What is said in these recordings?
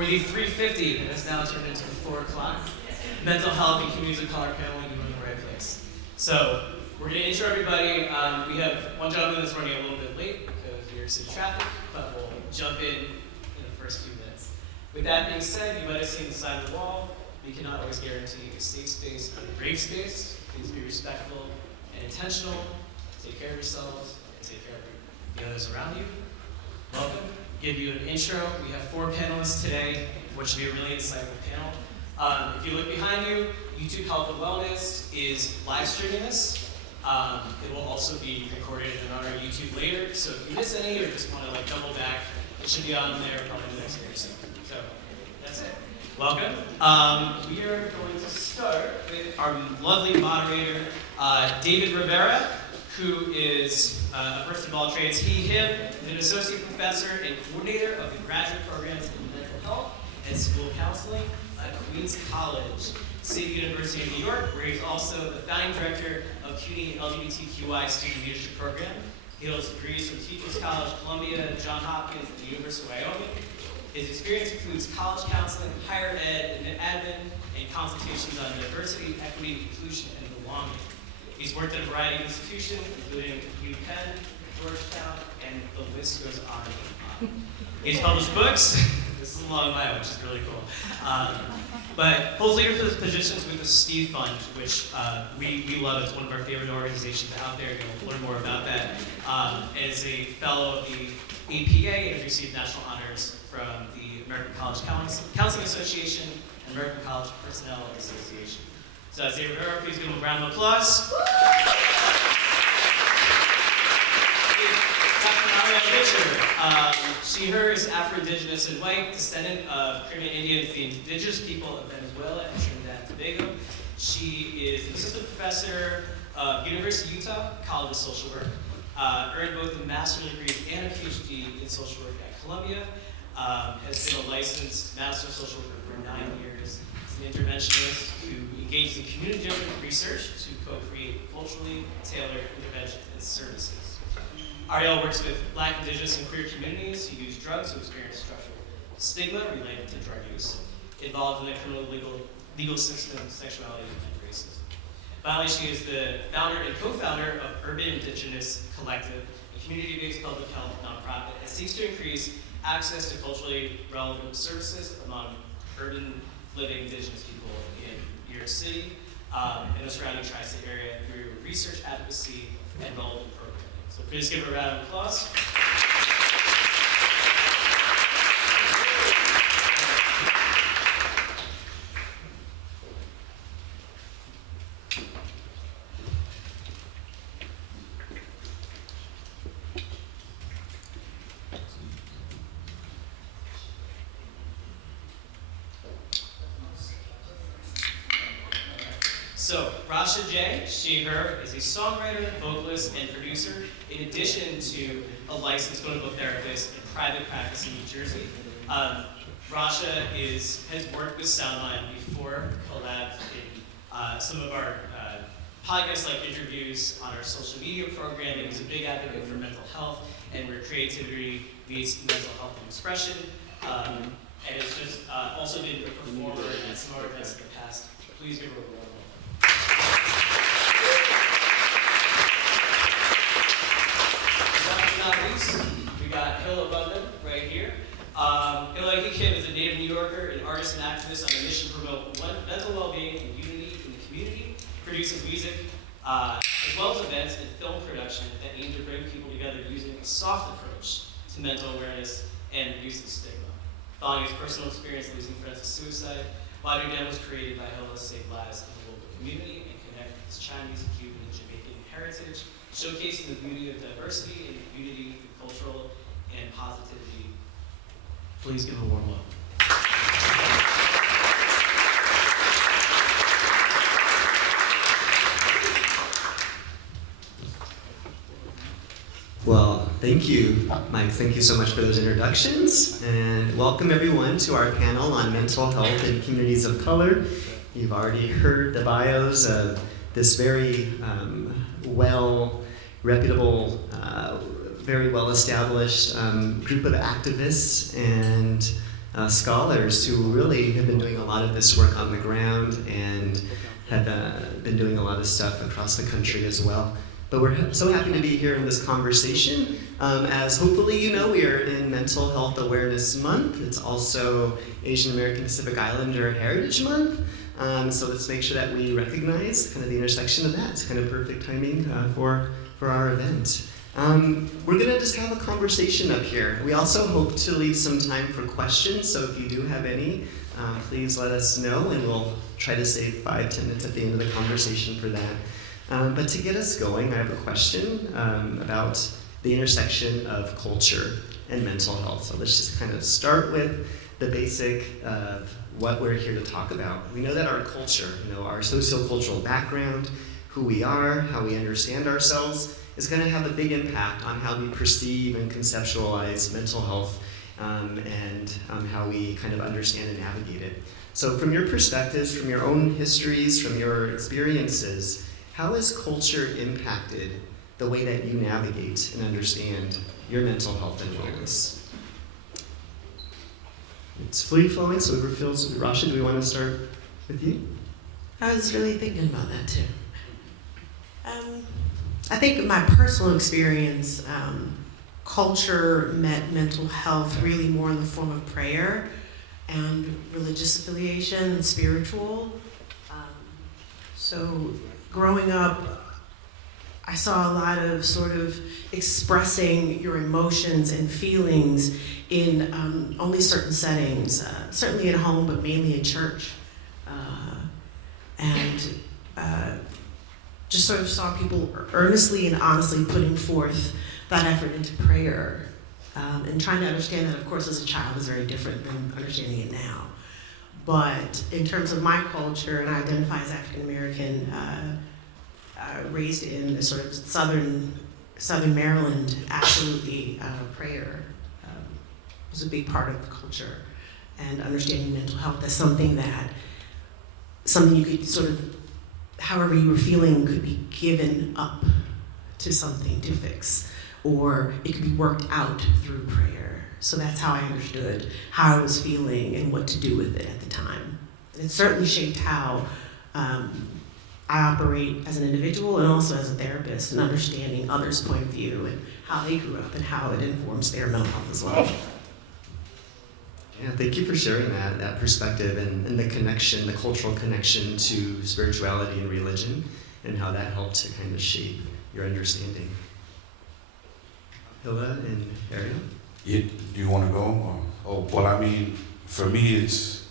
For the 3:50, that has now turned into the 4 o'clock, Mental Health and Communities of Color panel, you're in the right place. So, we're going to intro everybody. We have one gentleman that's running a little bit late because of New York City traffic, but we'll jump in the first few minutes. With that being said, you might have seen the sign on the wall. We cannot always guarantee a safe space and a brave space. Please be respectful and intentional. Take care of yourselves and take care of the others around you. Welcome. Give you an intro. We have 4 panelists today, which will be a really insightful panel. If you look behind you, YouTube Health and Wellness is live streaming this. It will also be recorded and on our YouTube later. So if you miss any or just want to double back, it should be on there probably the next day or so. So that's it. Welcome. We are going to start with our lovely moderator, David Rivera, who is a person of all trades. He, him, is an associate professor and coordinator of the graduate programs in mental health and school counseling at Queens College, State University of New York, where he's also the founding director of CUNY LGBTQI Student Leadership Program. He holds degrees from Teachers College, Columbia, Johns Hopkins, and the University of Wyoming. His experience includes college counseling, higher ed, and admin, and consultations on diversity, equity, inclusion, and belonging. He's worked at a variety of institutions, including UPenn, Georgetown, and the list goes on and on. He's published books. This is a long bio, which is really cool. But holds leadership positions with the Steve Fund, which we love. It's one of our favorite organizations out there. You'll learn more about that. And is a fellow of the APA and has received national honors from the American College Counseling Association and American College Personnel Association. So as David Rivera, please give him a round of applause. She, her is Afro-Indigenous and white, descendant of Caribbean Indians, the indigenous people of Venezuela and Trinidad and Tobago. She is an assistant professor of University of Utah College of Social Work. Earned both a master's degree and a PhD in social work at Columbia. Has been a licensed master of social worker for 9 years. Is an interventionist who engages in community-driven research to co-create culturally tailored interventions and services. Ariel works with Black, Indigenous, and queer communities who use drugs who experience structural stigma related to drug use, involved in the criminal legal system, sexuality, and racism. Finally, she is the founder and co-founder of Urban Indigenous Collective, a community-based public health nonprofit that seeks to increase access to culturally relevant services among urban living Indigenous people in New York City and the surrounding tri-state area through research, advocacy, and relevant programming. So please give her a round of applause. So, Rasha Jay, she, her, is a songwriter, vocalist, and producer, in addition to a licensed clinical therapist in private practice in New Jersey. Rasha has worked with Soundline before, collabed in some of our podcast-like interviews on our social media program, and he's a big advocate for mental health and where creativity meets mental health and expression, and has just also been a performer at some of our events in the past. Please give her a round of applause. Last but not least, we got Hilla BunDem right here. Hilla Kim is a native New Yorker, an artist and activist on a mission to promote mental well-being and unity in the community, produces music, as well as events and film production that aim to bring people together using a soft approach to mental awareness and reducing stigma. Following his personal experience losing friends to suicide, DuDem was created by Hilla to save lives in the local community and connect his Chinese, Cuban, and Jamaican heritage, showcasing the beauty of diversity and unity through cultural and positivity. Please give a warm welcome. Well, thank you, Mike. Thank you so much for those introductions. And welcome everyone to our panel on mental health and communities of color. You've already heard the bios of this very reputable, very well-established group of activists and scholars who really have been doing a lot of this work on the ground and have been doing a lot of stuff across the country as well. But we're so happy to be here in this conversation. As hopefully you know, we are in Mental Health Awareness Month. It's also Asian American Pacific Islander Heritage Month. So let's make sure that we recognize kind of the intersection of that. It's kind of perfect timing for our event. We're gonna just have a conversation up here. We also hope to leave some time for questions, so if you do have any, please let us know and we'll try to save 5-10 minutes at the end of the conversation for that. But to get us going, I have a question about the intersection of culture and mental health. So let's just kind of start with the basic of what we're here to talk about. We know that our culture, our sociocultural background, who we are, how we understand ourselves, is going to have a big impact on how we perceive and conceptualize mental health and how we kind of understand and navigate it. So from your perspectives, from your own histories, from your experiences, how has culture impacted the way that you navigate and understand your mental health and wellness? It's free flowing, so whoever feels. Rasha, do we want to start with you? I was really thinking about that too. I think in my personal experience, culture met mental health really more in the form of prayer and religious affiliation and spiritual. So growing up, I saw a lot of sort of expressing your emotions and feelings in only certain settings, certainly at home, but mainly in church. Just sort of saw people earnestly and honestly putting forth that effort into prayer and trying to understand that, of course, as a child is very different than understanding it now. But in terms of my culture, and I identify as African American, raised in a sort of southern Maryland, absolutely prayer was a big part of the culture, and understanding mental health as something you could sort of, however you were feeling, could be given up to something to fix, or it could be worked out through prayer. So that's how I understood how I was feeling and what to do with it at the time. It certainly shaped how I operate as an individual and also as a therapist, and understanding others' point of view and how they grew up and how it informs their mental health as well. Yeah, thank you for sharing that perspective and the connection, the cultural connection to spirituality and religion, and how that helped to kind of shape your understanding. Hilla and Ariel? Yeah, do you want to go? Well, I mean, for me, it's,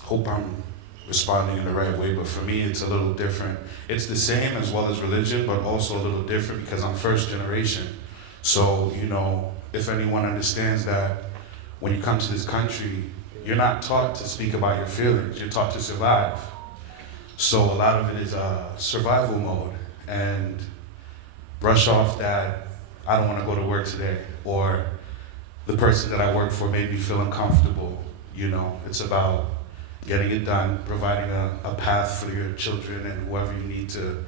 hope I'm responding in the right way, but for me, it's a little different. It's the same as well as religion, but also a little different because I'm first generation. So, if anyone understands that when you come to this country, you're not taught to speak about your feelings, you're taught to survive. So a lot of it is survival mode, and brush off that I don't want to go to work today, or the person that I work for made me feel uncomfortable. It's about getting it done, providing a path for your children and whoever you need to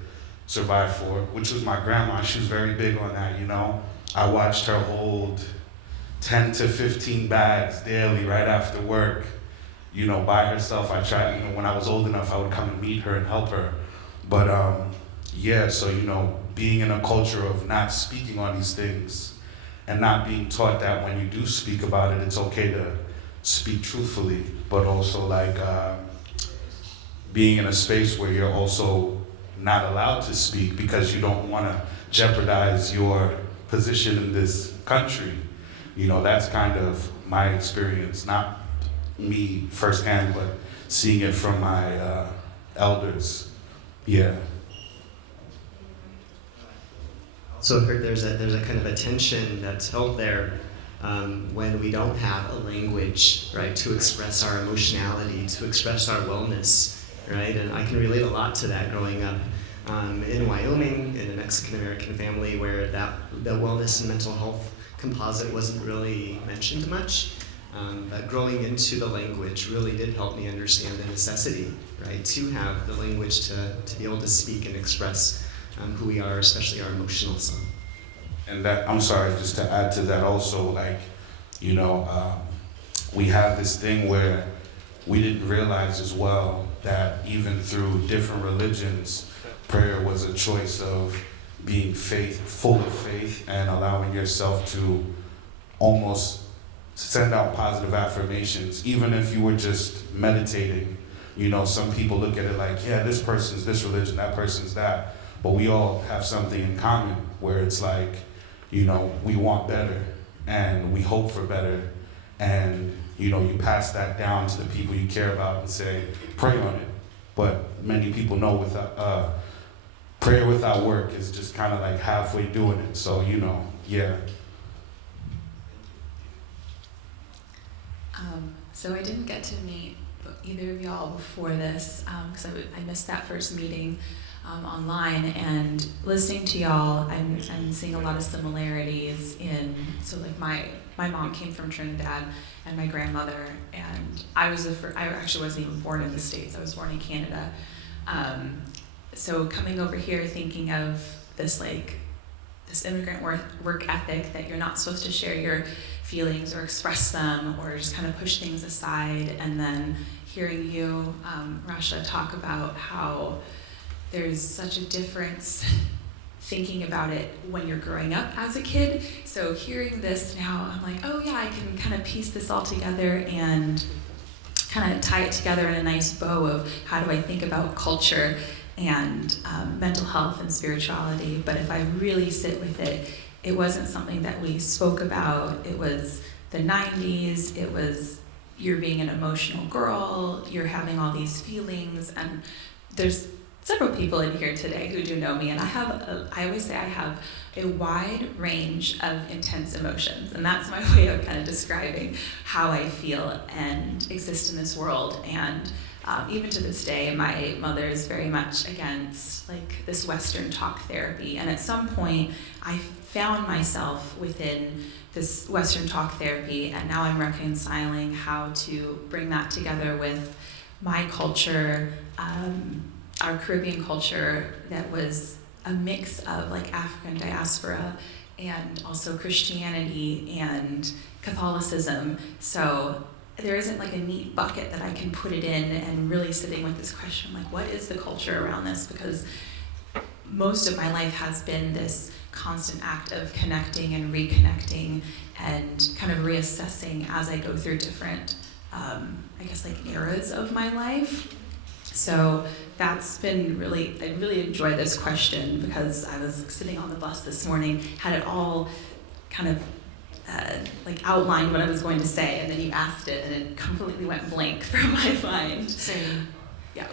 survive for, which was my grandma. She was very big on that, I watched her hold 10 to 15 bags daily right after work, by herself. I tried, when I was old enough, I would come and meet her and help her. But so, being in a culture of not speaking on these things and not being taught that when you do speak about it, it's okay to speak truthfully, but also being in a space where you're also not allowed to speak because you don't want to jeopardize your position in this country. That's kind of my experience, not me firsthand, but seeing it from my elders. Yeah. So I've heard there's a kind of a tension that's held there when we don't have a language, right, to express our emotionality, to express our wellness, right? And I can relate a lot to that growing up in Wyoming, in a Mexican-American family where the wellness and mental health composite wasn't really mentioned much. But growing into the language really did help me understand the necessity, right, to have the language to be able to speak and express who we are, especially our emotional self. And that, I'm sorry, just to add to that also, we have this thing where we didn't realize as well that even through different religions, prayer was a choice of being full of faith and allowing yourself to almost send out positive affirmations, even if you were just meditating. You know, some people look at it like, yeah, this person's this religion, that person's that, but we all have something in common where it's like, you know, we want better and we hope for better, and you know, you pass that down to the people you care about and say, pray on it. But many people know without prayer without work is just kind of like halfway doing it. So, you know, yeah. So I didn't get to meet either of y'all before this, because I missed that first meeting online, and listening to y'all, I'm seeing a lot of similarities in, so like my mom came from Trinidad and my grandmother, and I actually wasn't even born in the States, I was born in Canada. So coming over here thinking of this immigrant work ethic that you're not supposed to share your feelings or express them or just kind of push things aside, and then hearing you, Rasha, talk about how there's such a difference thinking about it when you're growing up as a kid. So hearing this now, I'm like, oh yeah, I can kind of piece this all together and kind of tie it together in a nice bow of how do I think about culture and mental health and spirituality. But if I really sit with it, it wasn't something that we spoke about. It was the 90s, it was you're being an emotional girl, you're having all these feelings, and there's several people in here today who do know me, and I always say I have a wide range of intense emotions, and that's my way of kind of describing how I feel and exist in this world. And even to this day, my mother is very much against like this Western talk therapy, and at some point I found myself within this Western talk therapy, and now I'm reconciling how to bring that together with my culture, our Caribbean culture that was a mix of like African diaspora and also Christianity and Catholicism. So there isn't like a neat bucket that I can put it in, and really sitting with this question, like what is the culture around this? Because most of my life has been this constant act of connecting and reconnecting and kind of reassessing as I go through different, I guess like eras of my life. So that's been really, I really enjoy this question because I was sitting on the bus this morning, had it all kind of like outlined what I was going to say, and then you asked it and it completely went blank from my mind. Same. Yeah.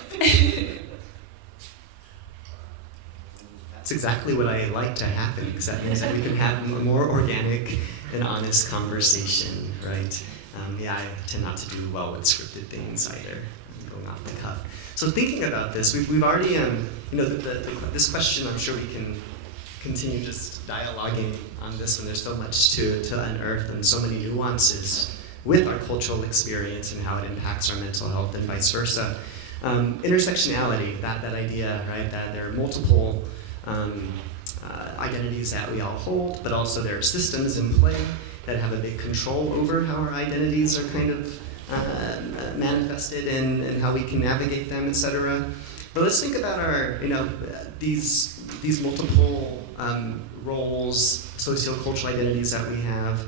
That's exactly what I like to happen, because that means that we can have a more organic and honest conversation, right? I tend not to do well with scripted things either, going off the cuff. So thinking about this, we've already, this question, I'm sure we can continue just dialoguing on this one. There's so much to unearth and so many nuances with our cultural experience and how it impacts our mental health and vice versa. Intersectionality, that idea, right, that there are multiple identities that we all hold, but also there are systems in play that have a big control over how our identities are kind of manifested and how we can navigate them, etc. But let's think about our, these multiple roles, sociocultural identities that we have.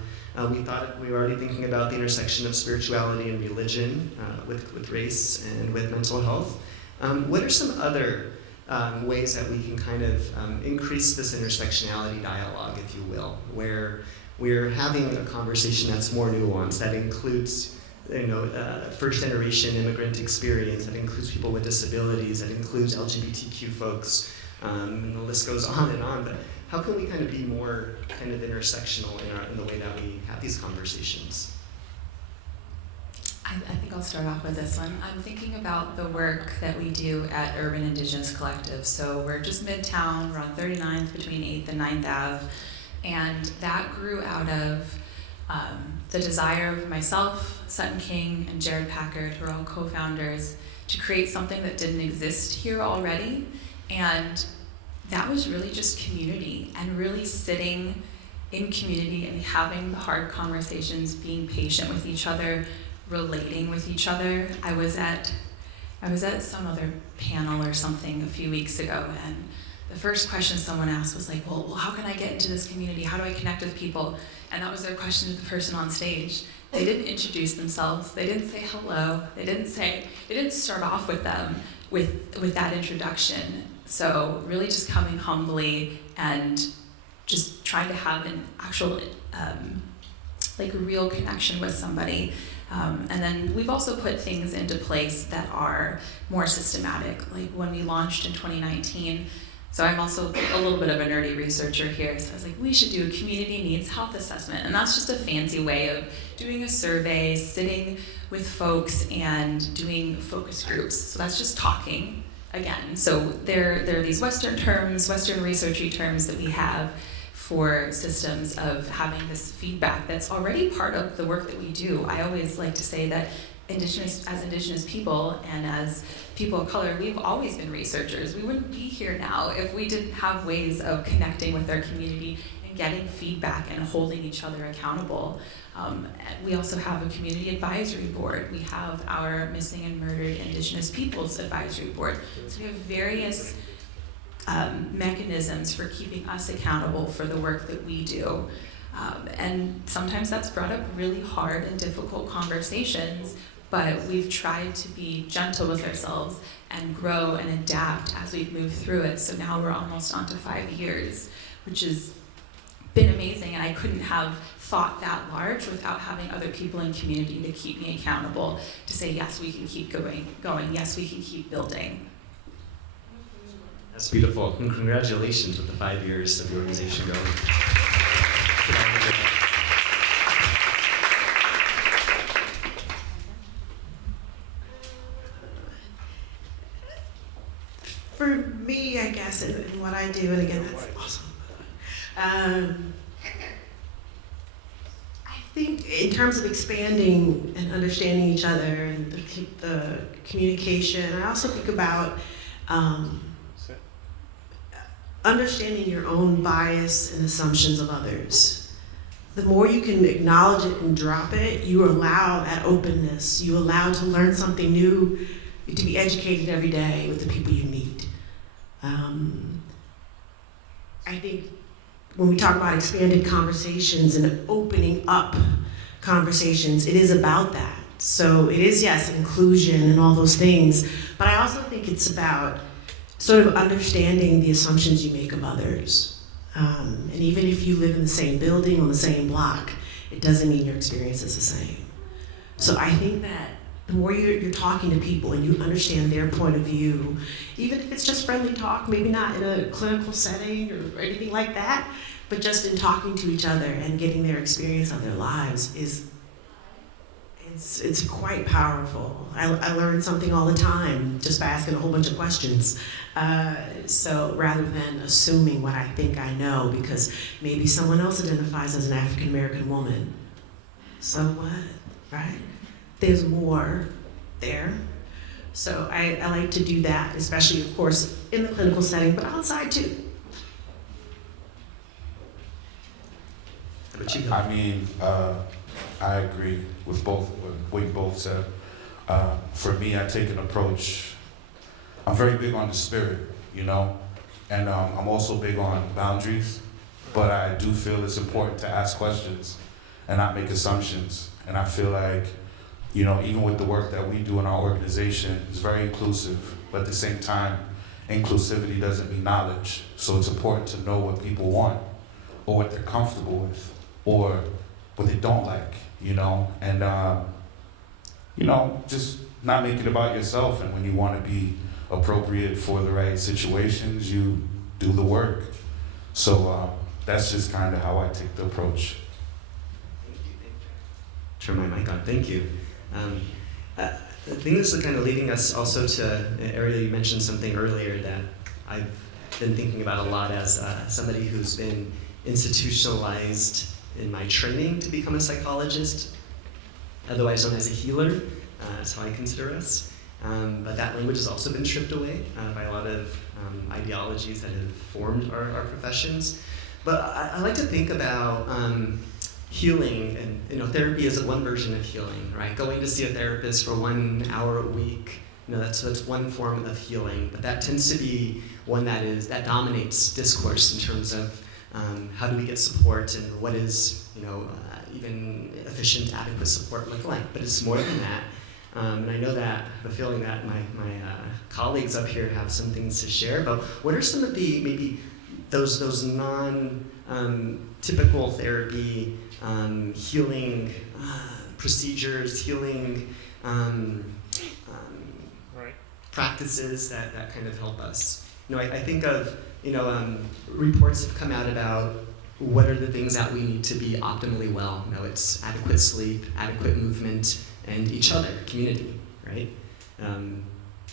We were already thinking about the intersection of spirituality and religion with race and with mental health. What are some other ways that we can kind of increase this intersectionality dialogue, if you will, where we're having a conversation that's more nuanced, that includes first generation immigrant experience, that includes people with disabilities, that includes LGBTQ folks, and the list goes on and on. But how can we kind of be more kind of intersectional in the way that we have these conversations? I think I'll start off with this one. I'm thinking about the work that we do at Urban Indigenous Collective. So we're just Midtown, we're on 39th between 8th and 9th Ave. And that grew out of the desire of myself, Sutton King, and Jared Packard, who are all co-founders, to create something that didn't exist here already. And that was really just community and really sitting in community and having the hard conversations, being patient with each other, relating with each other. I was at some other panel or something a few weeks ago, and the first question someone asked was like, well, how can I get into this community? How do I connect with people? And that was their question to the person on stage. They didn't introduce themselves. They didn't say hello. They didn't start off with them with that introduction. So really just coming humbly and just trying to have an actual, like a real connection with somebody. And then we've also put things into place that are more systematic. Like when we launched in 2019, so I'm also a little bit of a nerdy researcher here, so I was like, we should do a community needs health assessment. And that's just a fancy way of doing a survey, sitting with folks and doing focus groups. So that's just talking again. So there are these Western terms, Western researchy terms that we have for systems of having this feedback that's already part of the work that we do. I always like to say that Indigenous people and as people of color, we've always been researchers. We wouldn't be here now if we didn't have ways of connecting with our community and getting feedback and holding each other accountable. We also have a community advisory board. We have our Missing and Murdered Indigenous Peoples Advisory Board. So we have various mechanisms for keeping us accountable for the work that we do. And sometimes that's brought up really hard and difficult conversations, but we've tried to be gentle with ourselves and grow and adapt as we've moved through it. So now we're almost on to 5 years, which has been amazing, and I couldn't have thought that large without having other people in community to keep me accountable, to say, yes, we can keep going, yes, we can keep building. That's beautiful, and congratulations with the 5 years of the organization going. For me, I guess, and what I do, and again, that's awesome. I think in terms of expanding and understanding each other and the communication, I also think about understanding your own bias and assumptions of others. The more you can acknowledge it and drop it, you allow that openness. You allow to learn something new, to be educated every day with the people you meet. I think when we talk about expanded conversations and opening up conversations, it is about that. So it is, yes, inclusion and all those things, but I also think it's about sort of understanding the assumptions you make of others. And even if you live in the same building, on the same block, it doesn't mean your experience is the same. So I think that the more you're talking to people and you understand their point of view, even if it's just friendly talk, maybe not in a clinical setting or anything like that, but just in talking to each other and getting their experience of their lives it's quite powerful. I learn something all the time just by asking a whole bunch of questions. So rather than assuming what I think I know, because maybe someone else identifies as an African American woman. So what, right? There's more there. So I like to do that, especially, of course, in the clinical setting, but outside too. I mean, I agree with what you both said. For me, I take an approach, I'm very big on the spirit, you know, and I'm also big on boundaries, but I do feel it's important to ask questions and not make assumptions. And I feel like, you know, even with the work that we do in our organization, it's very inclusive, but at the same time, inclusivity doesn't mean knowledge. So it's important to know what people want, or what they're comfortable with, or what they don't like, you know? And, you know, just not make it about yourself. And when you want to be appropriate for the right situations, you do the work. So that's just kind of how I take the approach. Turn my mic on, thank you. I think this is kind of leading us also to, Ariel, you mentioned something earlier that I've been thinking about a lot as somebody who's been institutionalized in my training to become a psychologist, otherwise known as a healer. That's how I consider us. But that language has also been stripped away by a lot of ideologies that have formed our professions. But I like to think about healing, and therapy is one version of healing, right? Going to see a therapist for 1 hour a week, that's one form of healing. But that tends to be one that dominates discourse in terms of how do we get support and what is even efficient, adequate support look like. But it's more than that. And I know that I have a feeling that my colleagues up here have some things to share. But what are some of the maybe those non-typical therapy healing procedures, healing practices that kind of help us? I think of reports have come out about what are the things that we need to be optimally well. It's adequate sleep, adequate movement, and each other, community, right? And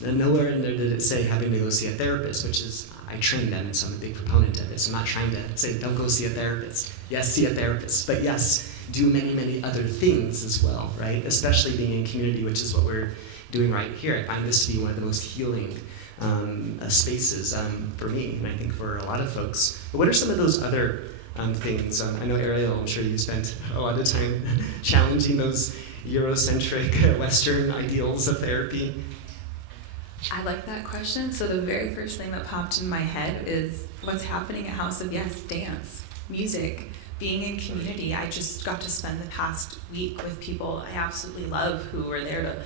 nowhere in there did it say having to go see a therapist, which is, I train them, and so I'm a big proponent of this. I'm not trying to say don't go see a therapist. Yes, see a therapist, but yes, do many, many other things as well, right? Especially being in community, which is what we're doing right here. I find this to be one of the most healing spaces for me, and I think for a lot of folks. But what are some of those other things? I know, Ariel, I'm sure you spent a lot of time challenging those Eurocentric Western ideals of therapy. I like that question. So the very first thing that popped in my head is what's happening at House of Yes, dance, music, being in community. I just got to spend the past week with people I absolutely love who were there to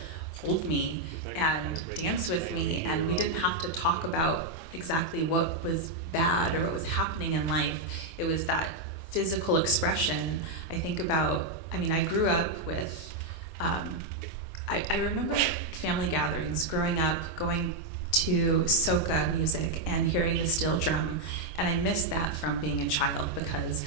hold me and dance with me, and we didn't have to talk about exactly what was bad or what was happening in life. It was that physical expression. I grew up with, I remember family gatherings growing up, going to soca music and hearing the steel drum, and I missed that from being a child because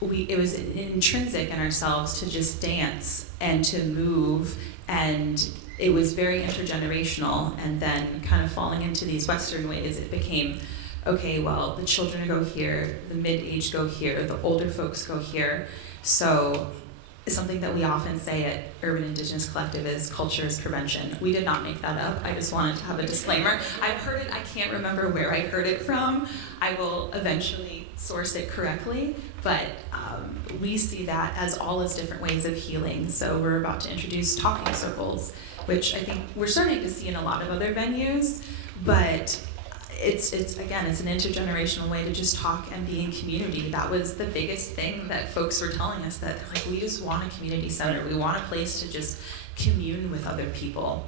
it was intrinsic in ourselves to just dance and to move, and it was very intergenerational. And then kind of falling into these Western ways, it became, okay, well, the children go here, the mid-age go here, the older folks go here. So something that we often say at Urban Indigenous Collective is culture is prevention. We did not make that up. I just wanted to have a disclaimer. I've heard it, I can't remember where I heard it from. I will eventually source it correctly, but we see that as different ways of healing. So we're about to introduce talking circles, which I think we're starting to see in a lot of other venues, but it's an intergenerational way to just talk and be in community. That was the biggest thing that folks were telling us, that we just want a community center. We want a place to just commune with other people.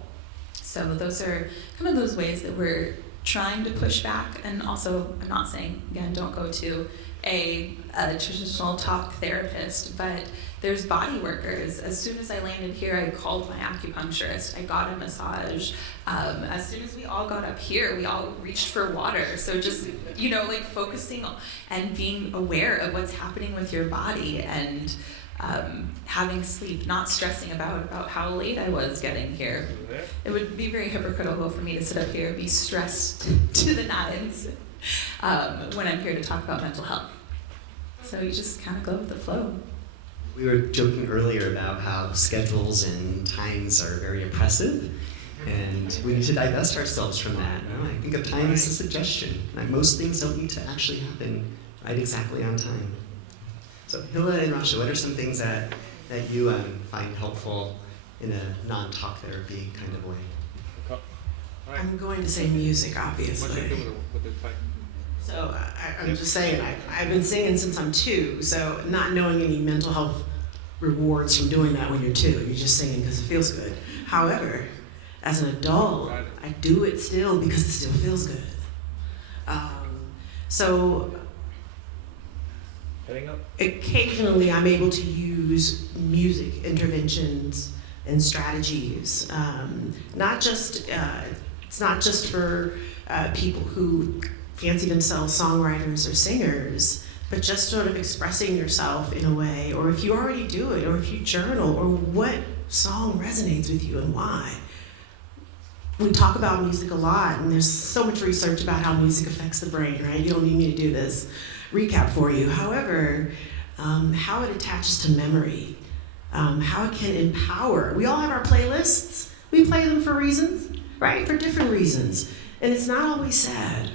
So those are kind of those ways that we're trying to push back. And also, I'm not saying, again, don't go to a traditional talk therapist, but there's body workers. As soon as I landed here, I called my acupuncturist. I got a massage. As soon as we all got up here, we all reached for water. So just, focusing on and being aware of what's happening with your body, and having sleep, not stressing about how late I was getting here. It would be very hypocritical for me to sit up here and be stressed to the nines when I'm here to talk about mental health. So you just kind of go with the flow. We were joking earlier about how schedules and times are very oppressive, and we need to divest ourselves from that. I think of time as a suggestion. Most things don't need to actually happen right exactly on time. So Hilla and Rasha, what are some things that you find helpful in a non-talk therapy kind of way? I'm going to say music, obviously. So I'm just saying, I've been singing since I'm 2, so not knowing any mental health rewards from doing that when you're 2. You're just singing because it feels good. However, as an adult, I do it still because it still feels good. So occasionally I'm able to use music interventions and strategies. It's not just for people who fancy themselves songwriters or singers, but just sort of expressing yourself in a way, or if you already do it, or if you journal, or what song resonates with you and why. We talk about music a lot, and there's so much research about how music affects the brain, right? You don't need me to do this recap for you. However, how it attaches to memory, how it can empower. We all have our playlists. We play them for reasons, right? For different reasons. And it's not always sad.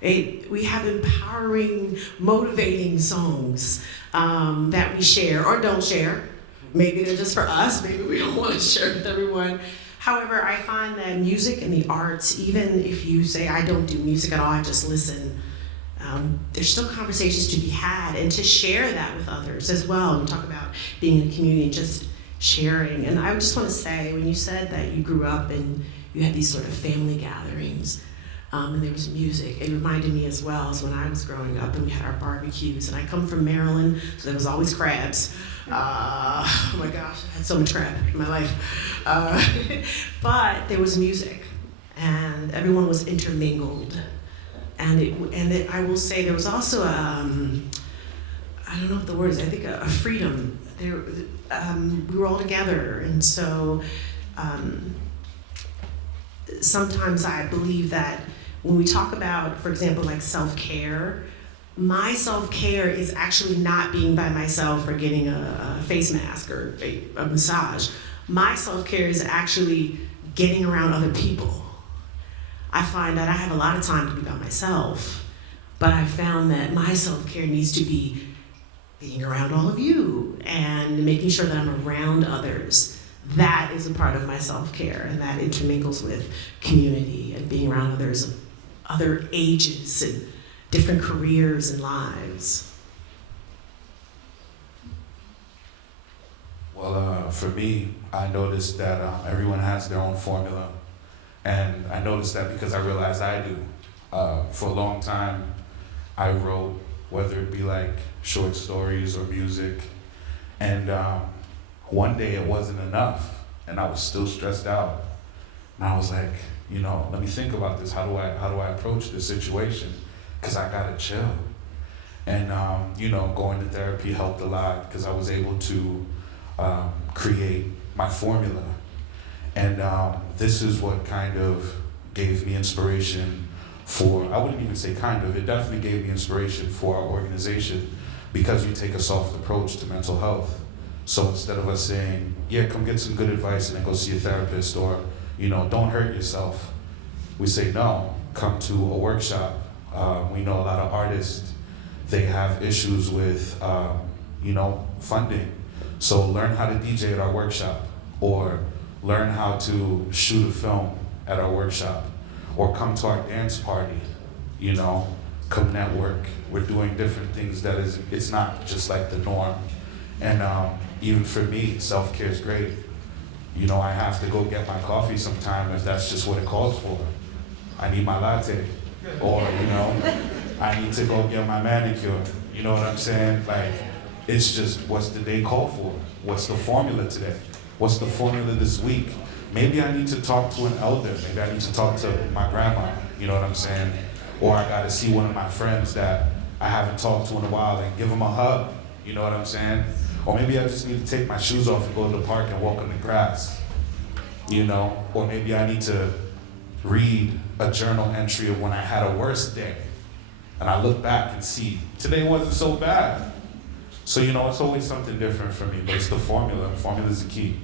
We have empowering, motivating songs that we share or don't share. Maybe they're just for us, maybe we don't want to share with everyone. However, I find that music and the arts, even if you say, I don't do music at all, I just listen, there's still conversations to be had and to share that with others as well. We talk about being in a community and just sharing. And I just want to say, when you said that you grew up and you had these sort of family gatherings, and there was music, it reminded me as well as when I was growing up and we had our barbecues. And I come from Maryland, so there was always crabs. Oh my gosh, I had so much crab in my life. But there was music, and everyone was intermingled. And I will say there was also I don't know what the word is, I think a freedom. We were all together, and so sometimes I believe that when we talk about, for example, like self-care, my self-care is actually not being by myself or getting a face mask or a massage. My self-care is actually getting around other people. I find that I have a lot of time to be by myself, but I found that my self-care needs to be being around all of you and making sure that I'm around others. That is a part of my self-care, and that intermingles with community and being around others of other ages and different careers and lives. Well, for me, I noticed that everyone has their own formula. And I noticed that because I realized I do. For a long time, I wrote, whether it be like short stories or music. And one day it wasn't enough, and I was still stressed out. And I was like, let me think about this. How do I approach this situation? Because I gotta chill. And going to therapy helped a lot because I was able to create my formula. And this is what kind of gave me inspiration for, I wouldn't even say kind of, it definitely gave me inspiration for our organization, because we take a soft approach to mental health. So instead of us saying, yeah, come get some good advice and then go see a therapist, or, don't hurt yourself, we say, no, come to a workshop. We know a lot of artists, they have issues with, funding. So learn how to DJ at our workshop, or learn how to shoot a film at our workshop, or come to our dance party, come network. We're doing different things it's not just like the norm. And even for me, self-care is great. I have to go get my coffee sometime if that's just what it calls for. I need my latte. Or, I need to go get my manicure. You know what I'm saying? Like, it's just, what's the day call for? What's the formula today? What's the formula this week? Maybe I need to talk to an elder. Maybe I need to talk to my grandma. You know what I'm saying? Or I gotta see one of my friends that I haven't talked to in a while and give them a hug. You know what I'm saying? Or maybe I just need to take my shoes off and go to the park and walk on the grass. Or maybe I need to read a journal entry of when I had a worse day. And I look back and see, today wasn't so bad. So, it's always something different for me, but it's the formula. Formula is the key.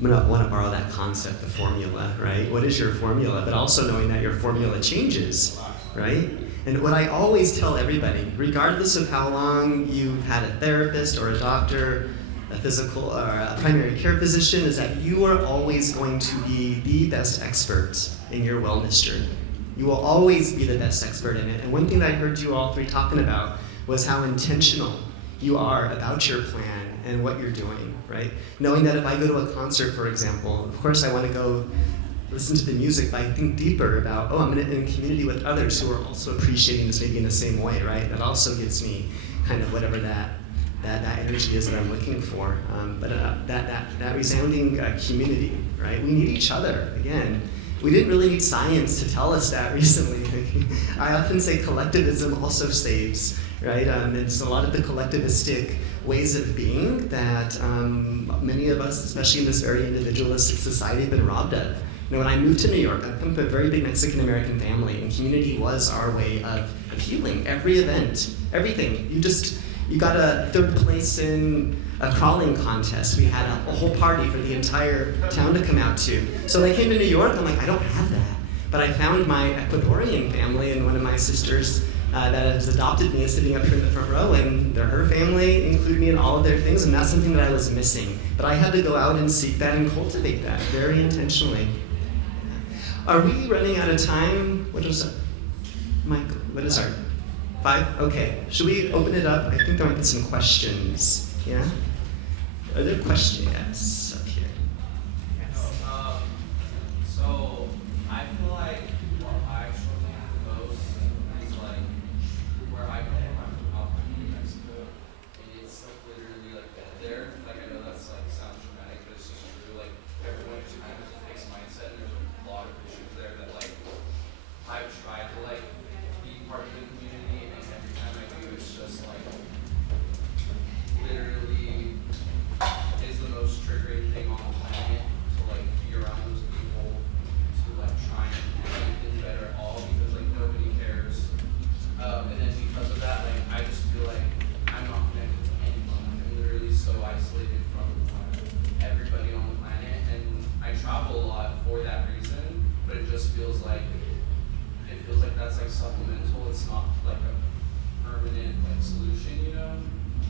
I'm gonna want to borrow that concept, the formula, right? What is your formula? But also knowing that your formula changes, right? And what I always tell everybody, regardless of how long you've had a therapist or a doctor, a physical or a primary care physician, is that you are always going to be the best expert in your wellness journey. You will always be the best expert in it. And one thing that I heard you all three talking about was how intentional you are about your plan and what you're doing, right? Knowing that if I go to a concert, for example, of course I want to go listen to the music, but I think deeper about, I'm in a community with others who are also appreciating this maybe in the same way, right? That also gives me kind of whatever that energy is that I'm looking for. But that resounding community, right? We need each other, again. We didn't really need science to tell us that recently. I often say collectivism also saves, right? It's a lot of the collectivistic ways of being that many of us, especially in this very individualistic society, have been robbed of. When I moved to New York, I come from a very big Mexican-American family, and community was our way of healing. Every event, everything. You got a third place in a crawling contest. We had a whole party for the entire town to come out to. So when I came to New York, I'm like, I don't have that. But I found my Ecuadorian family, and one of my sisters that has adopted me is sitting up here in the front row, and her family included me in all of their things, and that's something that I was missing. But I had to go out and seek that and cultivate that very intentionally. Are we running out of time? What is it? Michael, what is our 5? Okay. Should we open it up? I think there might be some questions. Yeah? Are there questions? Yes, up here. So I feel like what I struggle with the most is like where I come from. I'm from Alpine, New Mexico, and it's like literally like there. Like I know that's like sounds dramatic, but it's just true. Like everyone just kind of has a fixed mindset, and there's a lot of issues there that like I've tried to like be part of the community, and every time I do, it's just like literally is the most triggering thing on the planet to like be around those people, to like try and do anything better at all, because like nobody cares. And then because of that, like I just feel like I'm not connected to anyone. I'm literally so isolated from everybody on the planet, and I travel a lot for that reason. But it just feels like that's like supplemental. It's not like a permanent like solution, you know.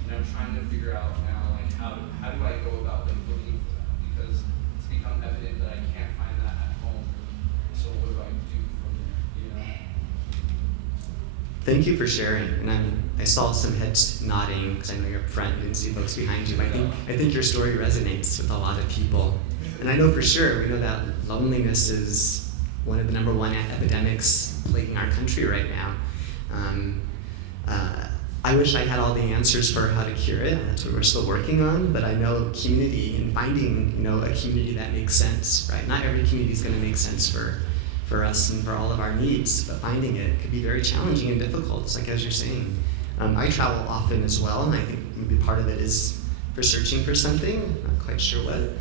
And I'm trying to figure out now like how do I go about like looking for that, because it's become evident that I can't find that at home. So what do I do from there, you know? Thank you for sharing, and I saw some heads nodding because I know you're up front. You didn't see folks behind you. I think your story resonates with a lot of people, and I know for sure we know that loneliness is one of the #1 epidemics plaguing our country right now. I wish I had all the answers for how to cure it. That's what we're still working on. But I know community and finding, a community that makes sense, right? Not every community is going to make sense for us and for all of our needs, but finding it could be very challenging and difficult. It's like as you're saying. I travel often as well, and I think maybe part of it is for searching for something. I'm not quite sure what.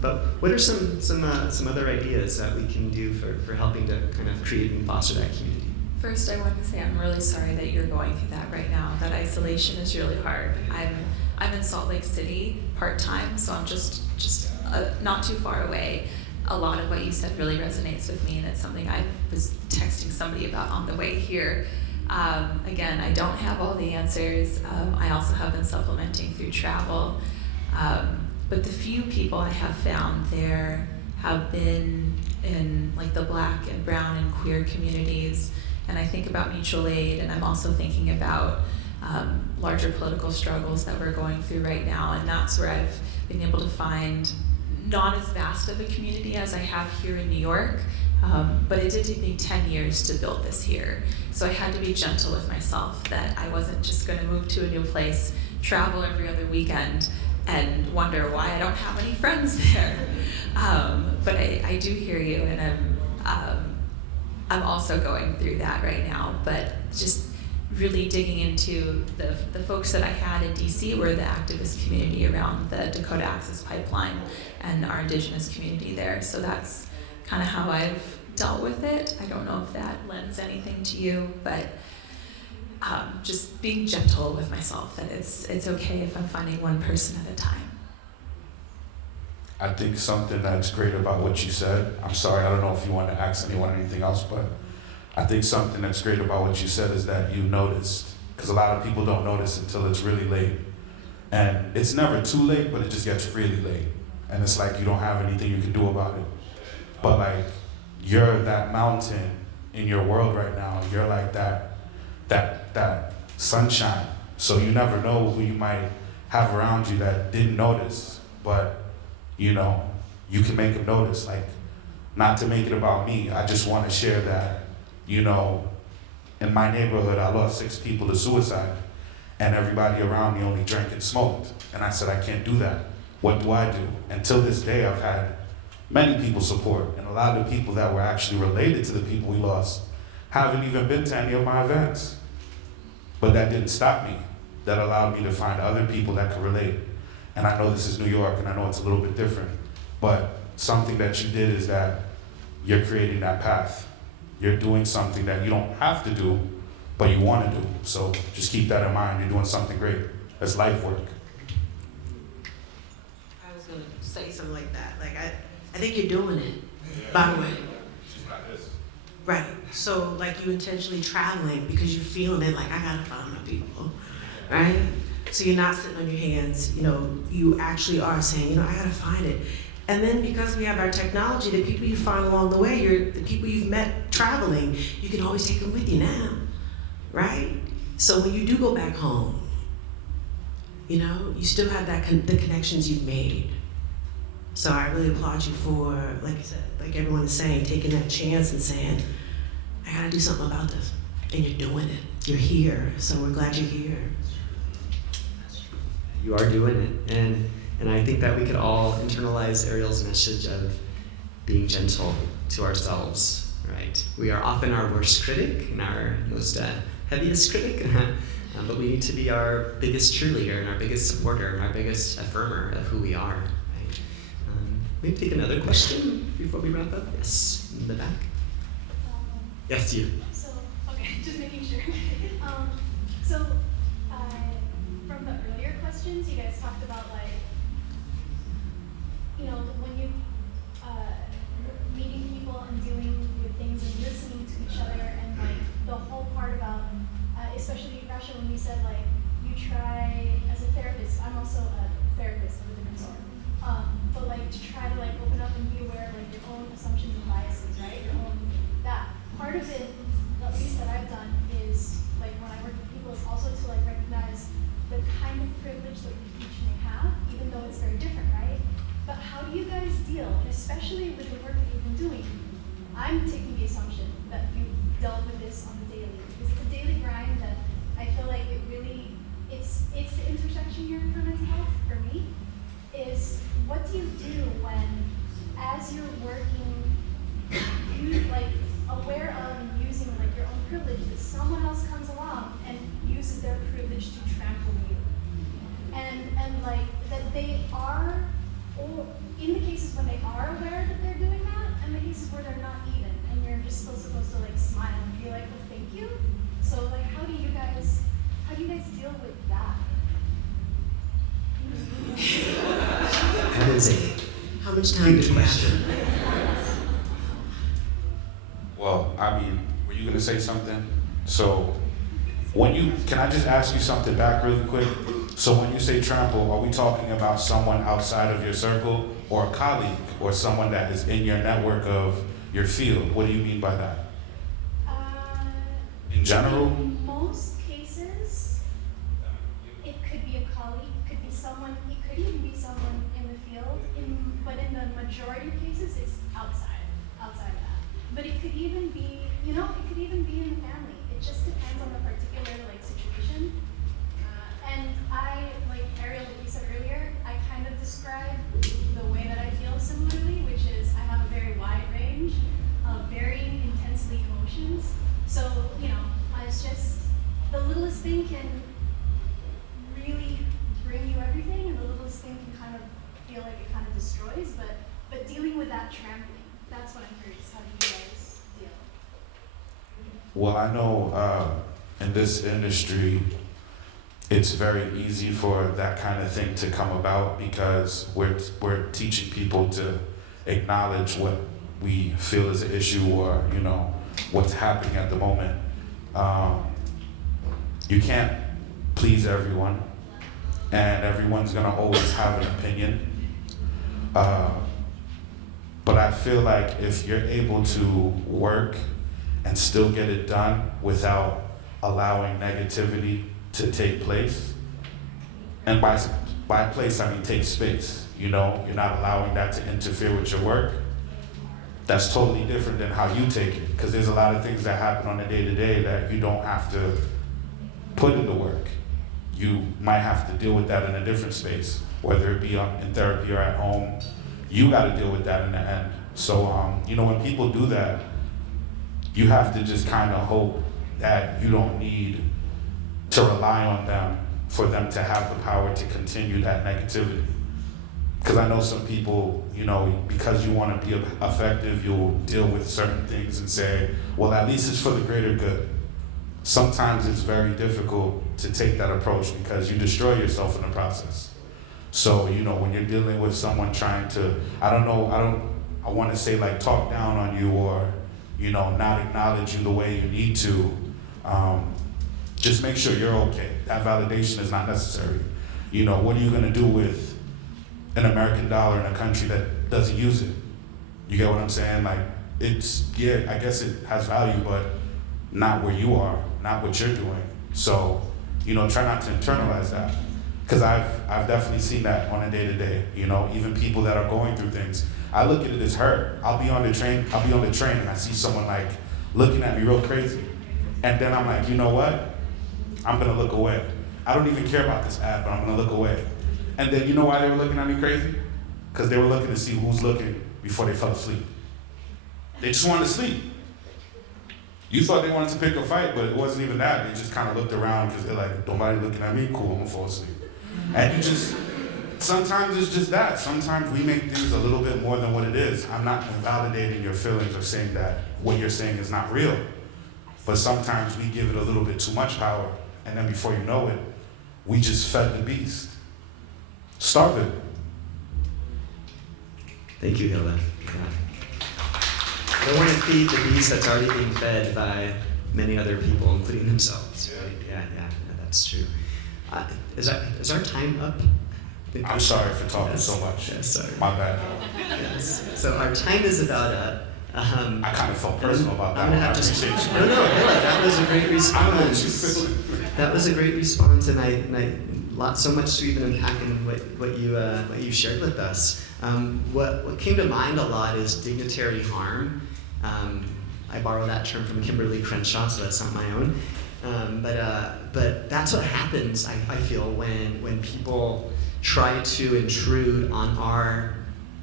But what are some other ideas that we can do for helping to kind of create and foster that community? First, I want to say I'm really sorry that you're going through that right now. That isolation is really hard. I'm in Salt Lake City part-time, so I'm just not too far away. A lot of what you said really resonates with me, and it's something I was texting somebody about on the way here. Again, I don't have all the answers. I also have been supplementing through travel. But the few people I have found there have been in like the Black and brown and queer communities. And I think about mutual aid, and I'm also thinking about larger political struggles that we're going through right now. And that's where I've been able to find not as vast of a community as I have here in New York, but it did take me 10 years to build this here. So I had to be gentle with myself that I wasn't just going to move to a new place, travel every other weekend, and wonder why I don't have any friends there. But I do hear you, and I'm also going through that right now. But just really digging into the folks that I had in DC were the activist community around the Dakota Access Pipeline and our Indigenous community there. So that's kind of how I've dealt with it. I don't know if that lends anything to you, but just being gentle with myself, that it's okay if I'm finding one person at a time. I think something that's great about what you said, I'm sorry, I don't know if you want to ask anyone anything else, but I think something that's great about what you said is that you noticed, because a lot of people don't notice until it's really late. And it's never too late, but it just gets really late. And it's like you don't have anything you can do about it. But like, you're that mountain in your world right now. You're like that sunshine. So you never know who you might have around you that didn't notice, but you can make them notice. Like, not to make it about me, I just want to share that, in my neighborhood, I lost 6 people to suicide, and everybody around me only drank and smoked. And I said, I can't do that. What do I do? Until this day, I've had many people support, and a lot of the people that were actually related to the people we lost haven't even been to any of my events. But that didn't stop me. That allowed me to find other people that could relate. And I know this is New York, and I know it's a little bit different, but something that you did is that you're creating that path. You're doing something that you don't have to do, but you want to do. So just keep that in mind. You're doing something great. That's life work. I was going to say something like that. Like, I think you're doing it, by the way. Right. So like you intentionally traveling because you're feeling it like I gotta find my people. Right? So you're not sitting on your hands, you actually are saying, I gotta find it. And then because we have our technology, the people you find along the way, the people you've met traveling, you can always take them with you now. Right? So when you do go back home, you still have the connections you've made. So I really applaud you for, like you said, like everyone is saying, taking that chance and saying, I gotta do something about this. And you're doing it. You're here. So we're glad you're here. You are doing it. And I think that we could all internalize Ariel's message of being gentle to ourselves, right? We are often our worst critic and our most heaviest critic, but we need to be our biggest cheerleader and our biggest supporter and our biggest affirmer of who we are, right? Maybe take another question before we wrap up. Yes, in the back. Yes, you. So, okay, just making sure. From the earlier questions, you guys talked about when you meeting people and dealing with things and listening to each other, and the whole part about, especially Rasha, when you said you try as a therapist. I'm also a therapist of a different sort, but to try to open up and be aware of your own assumptions and biases, right? Your own that part of it, at least that I've done, is when I work with people, is also to recognize the kind of privilege that we each may have, even though it's very different, right? But how do you guys deal, especially with the work that you've been doing? I'm taking the assumption that you've dealt with this on the daily, because it's a daily grind that I feel like it really, it's the intersection here for mental health for me, is what do you do when, as you're working, you aware of and using your own privilege, that someone else comes along and uses their privilege to trample you, and that they are, or in the cases when they are aware that they're doing that, and the cases where they're not even, and you're just supposed to smile and be well, thank you. So how do you guys deal with that? That is a How much time do we have? Well, were you gonna say something? So, can I just ask you something back really quick? So when you say trample, are we talking about someone outside of your circle, or a colleague, or someone that is in your network of your field? What do you mean by that? In general? In most cases, it could be a colleague, it could be someone, it could even be someone in the field, but in the majority of cases, it's outside of that. But it could even be, in the family. It just depends on the particular situation. And Ariel, what you said earlier, I kind of describe the way that I feel similarly, which is I have a very wide range of varying intensely emotions. So, it's just the littlest thing can really bring you everything, and the littlest thing can kind of feel like it kind of destroys, but dealing with that trampling, that's what I'm curious. How do you guys deal? Well, I know in this industry, it's very easy for that kind of thing to come about because we're teaching people to acknowledge what we feel is an issue, or what's happening at the moment. You can't please everyone, and everyone's gonna always have an opinion. But I feel like if you're able to work and still get it done without allowing negativity to take place, and by place I mean take space, you're not allowing that to interfere with your work, that's totally different than how you take it, because there's a lot of things that happen on a day-to-day that you don't have to put in the work. You might have to deal with that in a different space, whether it be in therapy or at home. You got to deal with that in the end. So when people do that, you have to just kind of hope that you don't need to rely on them for them to have the power to continue that negativity. Because I know some people, because you want to be effective, you'll deal with certain things and say, well, at least it's for the greater good. Sometimes it's very difficult to take that approach because you destroy yourself in the process. So, when you're dealing with someone trying to, I want to say talk down on you or not acknowledge you the way you need to, just make sure you're okay. That validation is not necessary. What are you gonna do with an American dollar in a country that doesn't use it? You get what I'm saying? Like, I guess it has value, but not where you are, not what you're doing. So, try not to internalize that. Because I've definitely seen that on a day-to-day, even people that are going through things. I look at it as hurt. I'll be on the train and I see someone like looking at me real crazy. And then I'm like, you know what? I'm gonna look away. I don't even care about this ad, but I'm gonna look away. And then you know why they were looking at me crazy? Because they were looking to see who's looking before they fell asleep. They just wanted to sleep. You thought they wanted to pick a fight, but it wasn't even that. They just kind of looked around because they're like, nobody looking at me, cool, I'm gonna fall asleep. And sometimes it's just that. Sometimes we make things a little bit more than what it is. I'm not invalidating your feelings or saying that what you're saying is not real. But sometimes we give it a little bit too much power, and then before you know it, we just fed the beast. Starve it. Thank you, Hilla. I don't want to feed the beast that's already being fed by many other people, including themselves. Right? Yeah, that's true. Is our time up? I'm sorry for talking so much. Yes, sorry. My bad. Yes. So our time is about up. I kind of felt personal about that. I'm gonna have to. No, Hilla, that was a great response. That was a great response, and I so much to even unpack in what you shared with us. What came to mind a lot is dignitary harm. I borrow that term from Kimberly Crenshaw, so that's not my own. But that's what happens, I feel, when people try to intrude on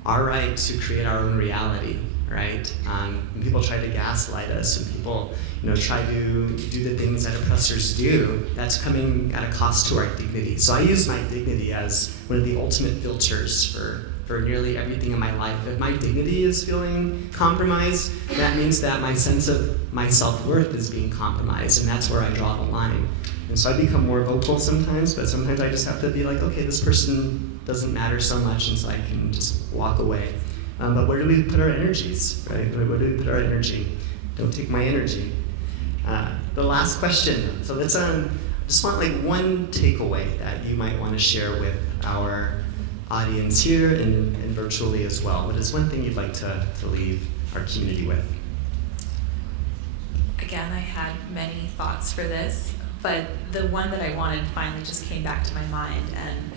our right to create our own reality, right? When people try to gaslight us, when people try to do the things that oppressors do, that's coming at a cost to our dignity. So I use my dignity as one of the ultimate filters for nearly everything in my life. If my dignity is feeling compromised, that means that my sense of my self-worth is being compromised, and that's where I draw the line. And so I become more vocal sometimes, but sometimes I just have to be like, okay, this person doesn't matter so much, and so I can just walk away. But where do we put our energies, right? Where do we put our energy? Don't take my energy. The last question. So let's just want like one takeaway that you might want to share with our audience here and virtually as well. What is one thing you'd like to leave our community with? Again, I had many thoughts for this, but the one that I wanted finally just came back to my mind. And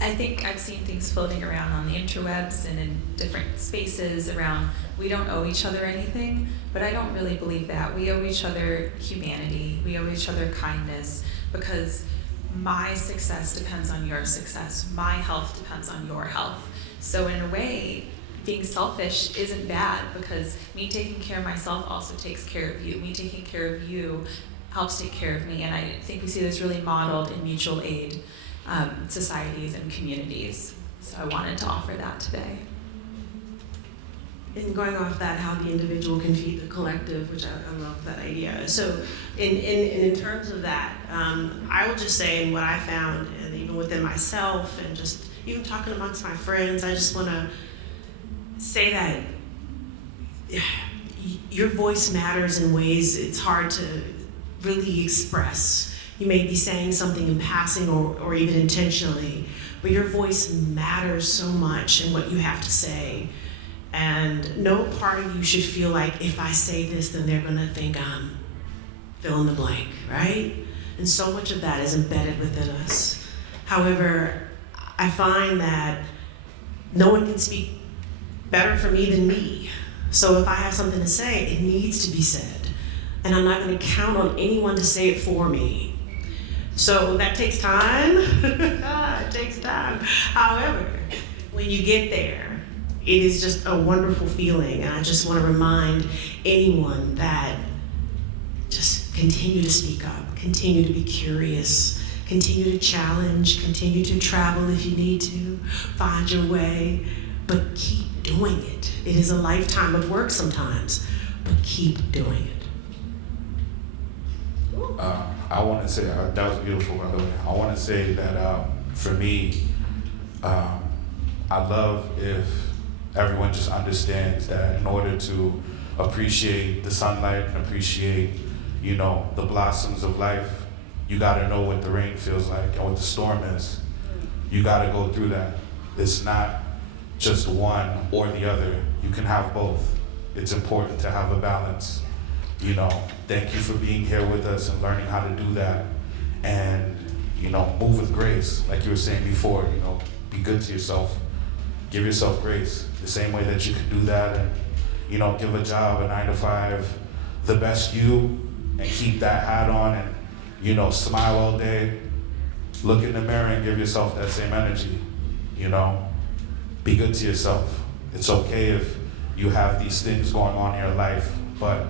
I think I've seen things floating around on the interwebs and in different spaces around we don't owe each other anything, but I don't really believe that. We owe each other humanity, we owe each other kindness, because my success depends on your success, my health depends on your health. So in a way, being selfish isn't bad, because me taking care of myself also takes care of you. Me taking care of you helps take care of me, and I think we see this really modeled in mutual aid societies and communities. So I wanted to offer that today. And going off that, how the individual can feed the collective, which I love that idea. So in terms of that, I will just say, and what I found, and even within myself, and just even talking amongst my friends, I just want to say that your voice matters in ways it's hard to really express. You may be saying something in passing or even intentionally, but your voice matters so much in what you have to say. And no part of you should feel like, if I say this, then they're gonna think I'm fill in the blank, right? And so much of that is embedded within us. However, I find that no one can speak better for me than me. So if I have something to say, it needs to be said. And I'm not gonna count on anyone to say it for me. So that takes time. It takes time. However, when you get there, it is just a wonderful feeling. And I just want to remind anyone that just continue to speak up, continue to be curious, continue to challenge, continue to travel if you need to, find your way, but keep doing it. It is a lifetime of work sometimes, but keep doing it. I want to say, that was beautiful, by the way. I want to say that for me, I love if everyone just understands that in order to appreciate the sunlight and appreciate, you know, the blossoms of life. You gotta know what the rain feels like and what the storm is. You gotta go through that. It's not just one or the other. You can have both. It's important to have a balance. You know, thank you for being here with us and learning how to do that. And, you know, move with grace. Like you were saying before, you know, be good to yourself. Give yourself grace. The same way that you can do that and, you know, give a job, a 9 to 5, the best you, and keep that hat on and, you know, smile all day. Look in the mirror and give yourself that same energy, you know? Be good to yourself. It's okay if you have these things going on in your life, but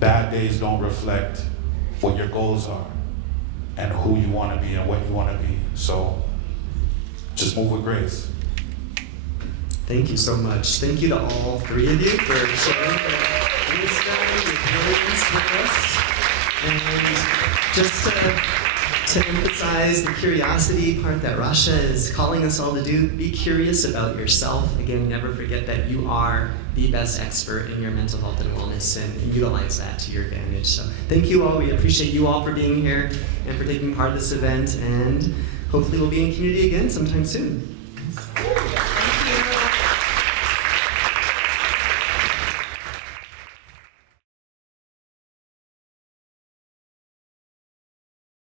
bad days don't reflect what your goals are and who you want to be and what you want to be. So just move with grace. Thank you so much. Thank you to all three of you for sharing your wisdom, your brilliance with us. And just to emphasize the curiosity part that Rasha is calling us all to do, be curious about yourself. Again, never forget that you are the best expert in your mental health and wellness, and utilize that to your advantage. So thank you all. We appreciate you all for being here and for taking part of this event, and hopefully we'll be in community again sometime soon.